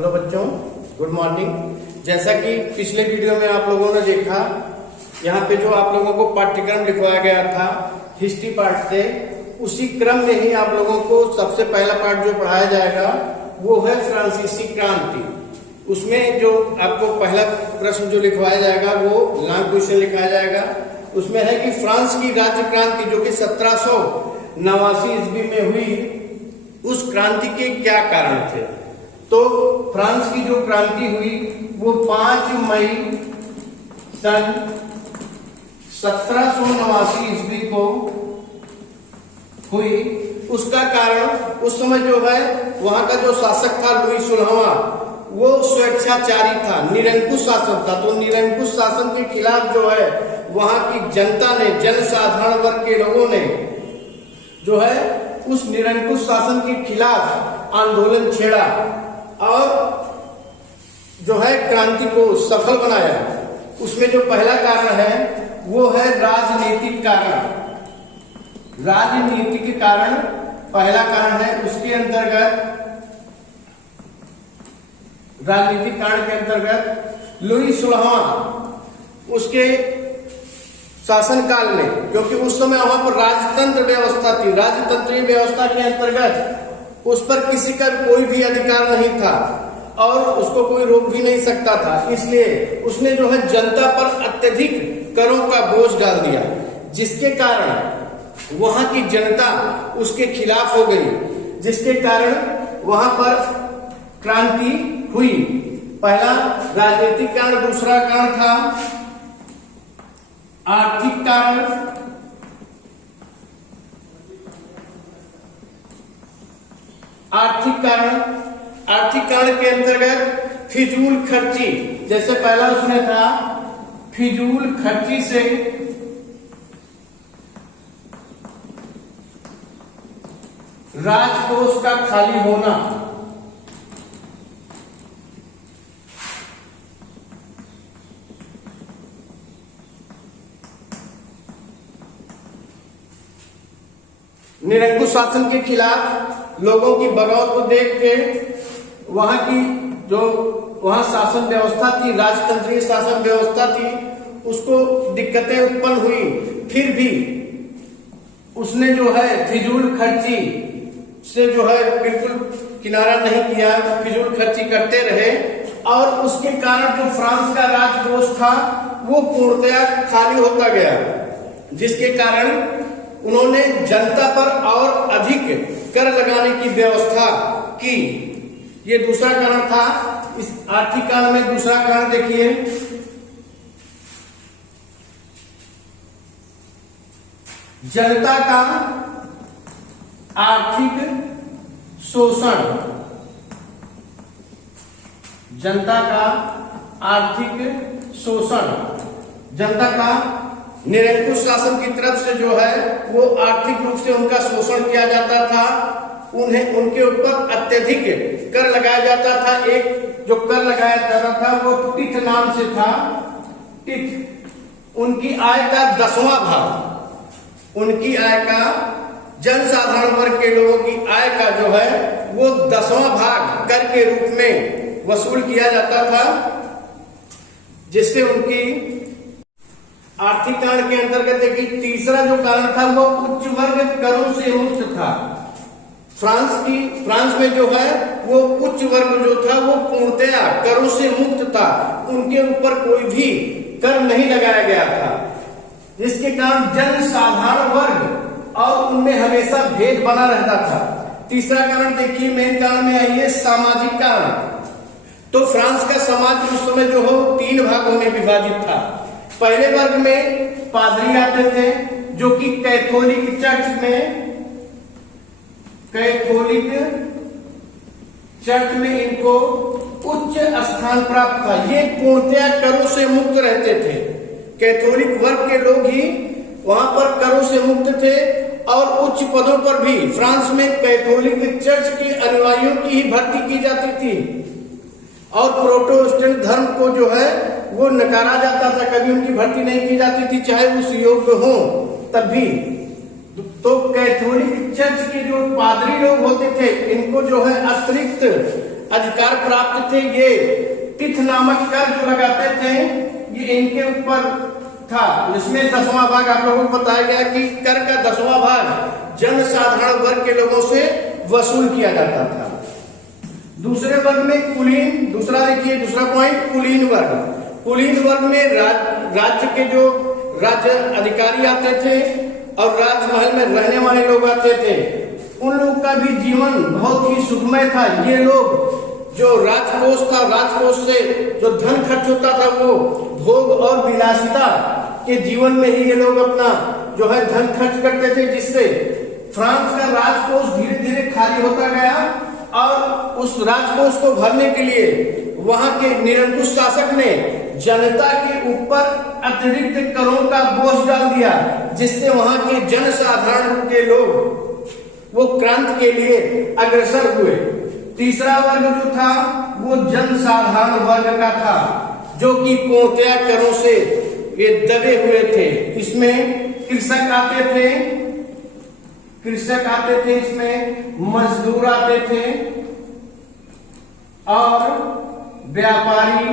Hello बच्चों, good morning. जैसा कि पिछले वीडियो में आप लोगों ने देखा, यहाँ पे जो आप लोगों को पाठ्यक्रम लिखवाया गया था हिस्ट्री पार्ट से, उसी क्रम में ही आप लोगों को सबसे पहला पार्ट जो पढ़ाया जाएगा वो है फ्रांसीसी क्रांति। उसमें जो आपको पहला प्रश्न जो लिखवाया जाएगा वो लॉन्ग क्वेश्चन लिखवाया जाएगा। उसमें है कि फ्रांस की राज्य क्रांति जो कि 1789 ईस्वी में हुई, उस क्रांति के क्या कारण थे। तो फ्रांस की जो क्रांति हुई वो 5 मई सन 1789 ईस्वी को हुई। उसका कारण, उस समय जो है वहां का जो शासक था लुई 16वां, वो स्वेच्छाचारी था, निरंकुश शासन था। तो निरंकुश शासन के खिलाफ जो है वहां की जनता ने, जनसाधारण वर्ग के लोगों ने जो है उस निरंकुश शासन के खिलाफ आंदोलन छेड़ा और जो है क्रांति को सफल बनाया। उसमें जो पहला कारण है वो है राजनीतिक कारण। राजनीतिक कारण पहला कारण है। उसके अंतर्गत, राजनीतिक कारण के अंतर्गत लुई 16वां उसके शासन काल में, क्योंकि उस समय वहां पर राजतंत्र व्यवस्था थी, राजतंत्रीय व्यवस्था के अंतर्गत उस पर किसी का कोई भी अधिकार नहीं था और उसको कोई रोक भी नहीं सकता था। इसलिए उसने जो है जनता पर अत्यधिक करों का बोझ डाल दिया, जिसके कारण वहां की जनता उसके खिलाफ हो गई, जिसके कारण वहां पर क्रांति हुई। पहला राजनीतिक कारण। दूसरा कारण था आर्थिक कारण। आर्थिक कारण के अंतर्गत फिजूल खर्ची। जैसे पहला उसमें था फिजूल खर्ची से राजकोष का खाली होना। निरंकुश शासन के खिलाफ लोगों की बगावत को देख के वहां की जो वहां शासन व्यवस्था थी, राजतंत्रीय शासन व्यवस्था थी, उसको दिक्कतें उत्पन्न हुई। फिर भी उसने जो है फिजूल खर्ची से जो है बिल्कुल किनारा नहीं किया, फिजूल खर्ची करते रहे और उसके कारण जो फ्रांस का राजकोष था वो पूर्णतया खाली होता गया, जिसके कारण उन्होंने जनता पर और अधिक कर लगाने की व्यवस्था की। ये दूसरा कारण था। इस आर्थिक कारण में दूसरा कारण देखिए, जनता का आर्थिक शोषण। जनता का आर्थिक शोषण। जनता का निरंकुश शासन की तरफ से जो है वो आर्थिक रूप से उनका शोषण किया जाता था। उन्हें उनके ऊपर अत्यधिक कर लगाया जाता था। एक जो कर लगाया जाता था वो टिथ नाम से था। टिथ उनकी आय का 10वां भाग, उनकी आय का, जनसाधारण वर्ग के लोगों की आय का जो है वो 10वां भाग कर के रूप में वसूल किया जाता था, जिससे उनकी आर्थिक कारण के अंतर्गत देखिए तीसरा जो कारण था वो उच्च वर्ग करों से मुक्त था। फ्रांस में जो है वो उच्च वर्ग जो था वो पूर्णतया करों से मुक्त था। उनके ऊपर कोई भी कर नहीं लगाया गया था, जिसके कारण जनसाधारण वर्ग और उनमें हमेशा भेद बना रहता था। तीसरा कारण देखिए, मेन कारण में आइए सामाजिक कारण। तो फ्रांस का समाज उस समय जो हो 3 भागों में विभाजित था। पहले वर्ग में पादरी आते थे जो कि कैथोलिक चर्च में इनको उच्च स्थान प्राप्त था। ये पूर्णतया करों से मुक्त रहते थे। कैथोलिक वर्ग के लोग ही वहां पर करों से मुक्त थे और उच्च पदों पर भी फ्रांस में कैथोलिक चर्च के अनुयायियों की ही भर्ती की जाती थी और प्रोटेस्टेंट धर्म को जो है वो नकारा जाता था, कभी उनकी भर्ती नहीं की जाती थी, चाहे उस योग्य हो तब भी। तो कैथोलिक चर्च के जो पादरी लोग होते थे, इनको जो है अतिरिक्त अधिकार प्राप्त थे। ये टिथ नामक कर जो लगाते थे ये इनके ऊपर था। इसमें 10वां भाग आप लोगों को बताया गया कि कर का 10वां भाग जनसाधारण वर्ग के लोगों से वसूल किया जाता था। दूसरे वर्ग में कुलीन, दूसरा देखिए दूसरा पॉइंट, कुलीन वर्ग। कुलीन वर्ग में राज्य के जो राज्य अधिकारी आते थे और राजमहल में रहने वाले लोग आते थे। उन लोग का भी जीवन बहुत ही सुखमय था। ये लोग जो राजकोष था, राजकोष से जो धन खर्च होता था वो भोग और विलासिता के जीवन में ही ये लोग अपना जो है धन खर्च करते थे, जिससे फ्रांस का राजकोष धीरे धीरे खाली होता गया और उस राजकोष को भरने के लिए वहां के निरंकुश शासक ने जनता के ऊपर अतिरिक्त करों का बोझ डाल दिया, जिससे वहां के जनसाधारण के लोग वो क्रांति के लिए अग्रसर हुए। तीसरा वर्ग जो था वो जनसाधारण वर्ग का था, जो कि पूर्णतया करों से ये दबे हुए थे। इसमें कृषक आते थे, इसमें मजदूर आते थे और व्यापारी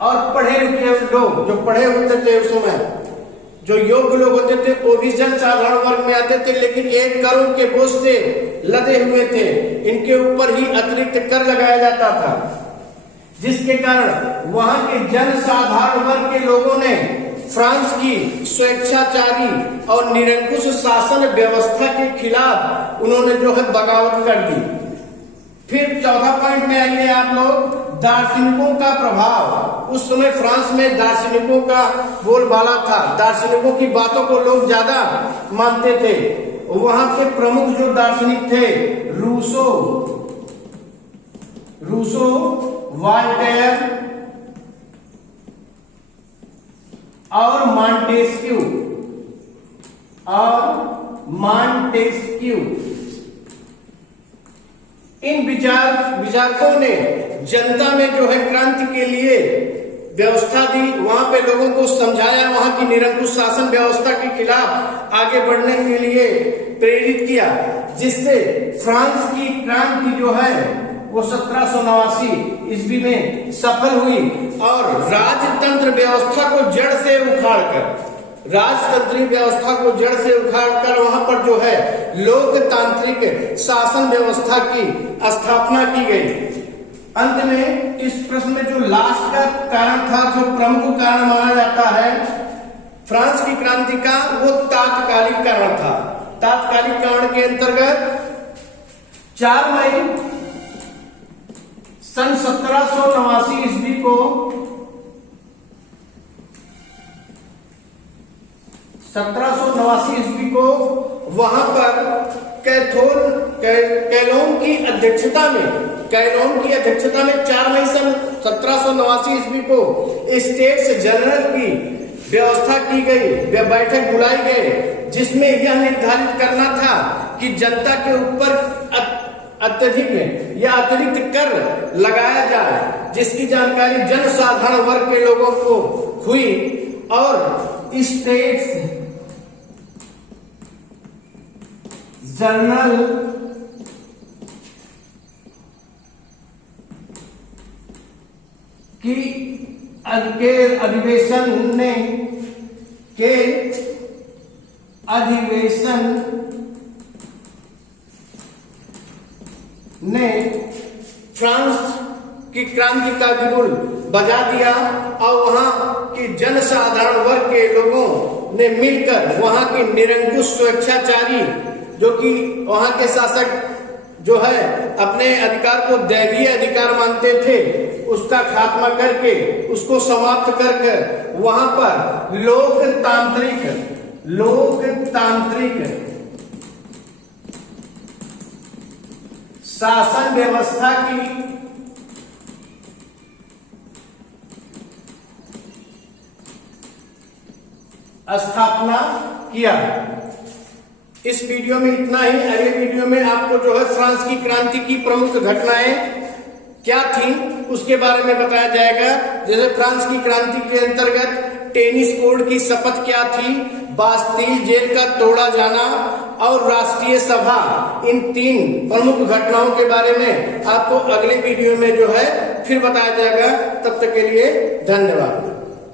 और पढ़े लिखे लोग, जो पढ़े होते थे उस समय, जो योग्य लोग होते थे वो भी जनसाधारण वर्ग में आते थे, लेकिन ये करों के बोझ से लदे हुए थे। इनके ऊपर ही अतिरिक्त कर लगाया जाता था, जिसके कारण वहां के जनसाधारण वर्ग के लोगों ने फ्रांस की स्वेच्छाचारी और निरंकुश शासन व्यवस्था के खिलाफ उन्होंने जो है बगावत कर दी। फिर चौथा पॉइंट में आइए आप लोग, दार्शनिकों का प्रभाव। उस समय फ्रांस में दार्शनिकों का बोलबाला था, दार्शनिकों की बातों को लोग ज्यादा मानते थे। वहां के प्रमुख जो दार्शनिक थे रूसो, वॉल्टेयर और मॉन्टेस्क्यू। इन विचारकों ने जनता में जो है क्रांति के लिए व्यवस्था दी, वहां पे लोगों को समझाया, वहां की निरंकुश शासन व्यवस्था के खिलाफ आगे बढ़ने के लिए प्रेरित किया, जिससे फ्रांस की क्रांति जो है वो 1789 ईस्वी में सफल हुई और राजतंत्र व्यवस्था को जड़ से उखाड़कर वहां पर जो है लोकतांत्रिक शासन व्यवस्था की स्थापना की गई। अंत में इस प्रश्न में जो लास्ट का कारण था, जो प्रमुख कारण माना जाता है फ्रांस की क्रांति का, वो तात्कालिक कारण था। तात्कालिक कारण के अंतर्गत 4 मई सन 1789 ईस्वी को वहां पर कैलोन की अध्यक्षता में 4 मई सन 1789 ईस्वी को स्टेट्स जनरल की व्यवस्था की गई, बैठक बुलाई गई, जिसमें यह निर्धारित करना था कि जनता के ऊपर अत्यधिक या अतिरिक्त कर लगाया जाए, जिसकी जानकारी जनसाधारण वर्ग के लोगों को हुई और स्टेट्स जनरल की अधिवेशन ने फ्रांस की क्रांति का बिगुल बजा दिया और वहां की जनसाधारण वर्ग के लोगों ने मिलकर वहां की निरंकुश स्वेच्छाचारी, जो कि वहां के शासक जो है अपने अधिकार को दैवीय अधिकार मानते थे, उसका खात्मा करके उसको समाप्त करके वहां पर लोकतांत्रिक शासन व्यवस्था की स्थापना किया। इस वीडियो में इतना ही। अगले वीडियो में आपको जो है फ्रांस की क्रांति की प्रमुख घटनाएं क्या थी उसके बारे में बताया जाएगा। जैसे फ्रांस की क्रांति के अंतर्गत टेनिस कोड की शपथ क्या थी, बास्तील जेल का तोड़ा जाना और राष्ट्रीय सभा, इन 3 प्रमुख घटनाओं के बारे में आपको अगले वीडियो में जो है फिर बताया जाएगा। तब तक के लिए धन्यवाद।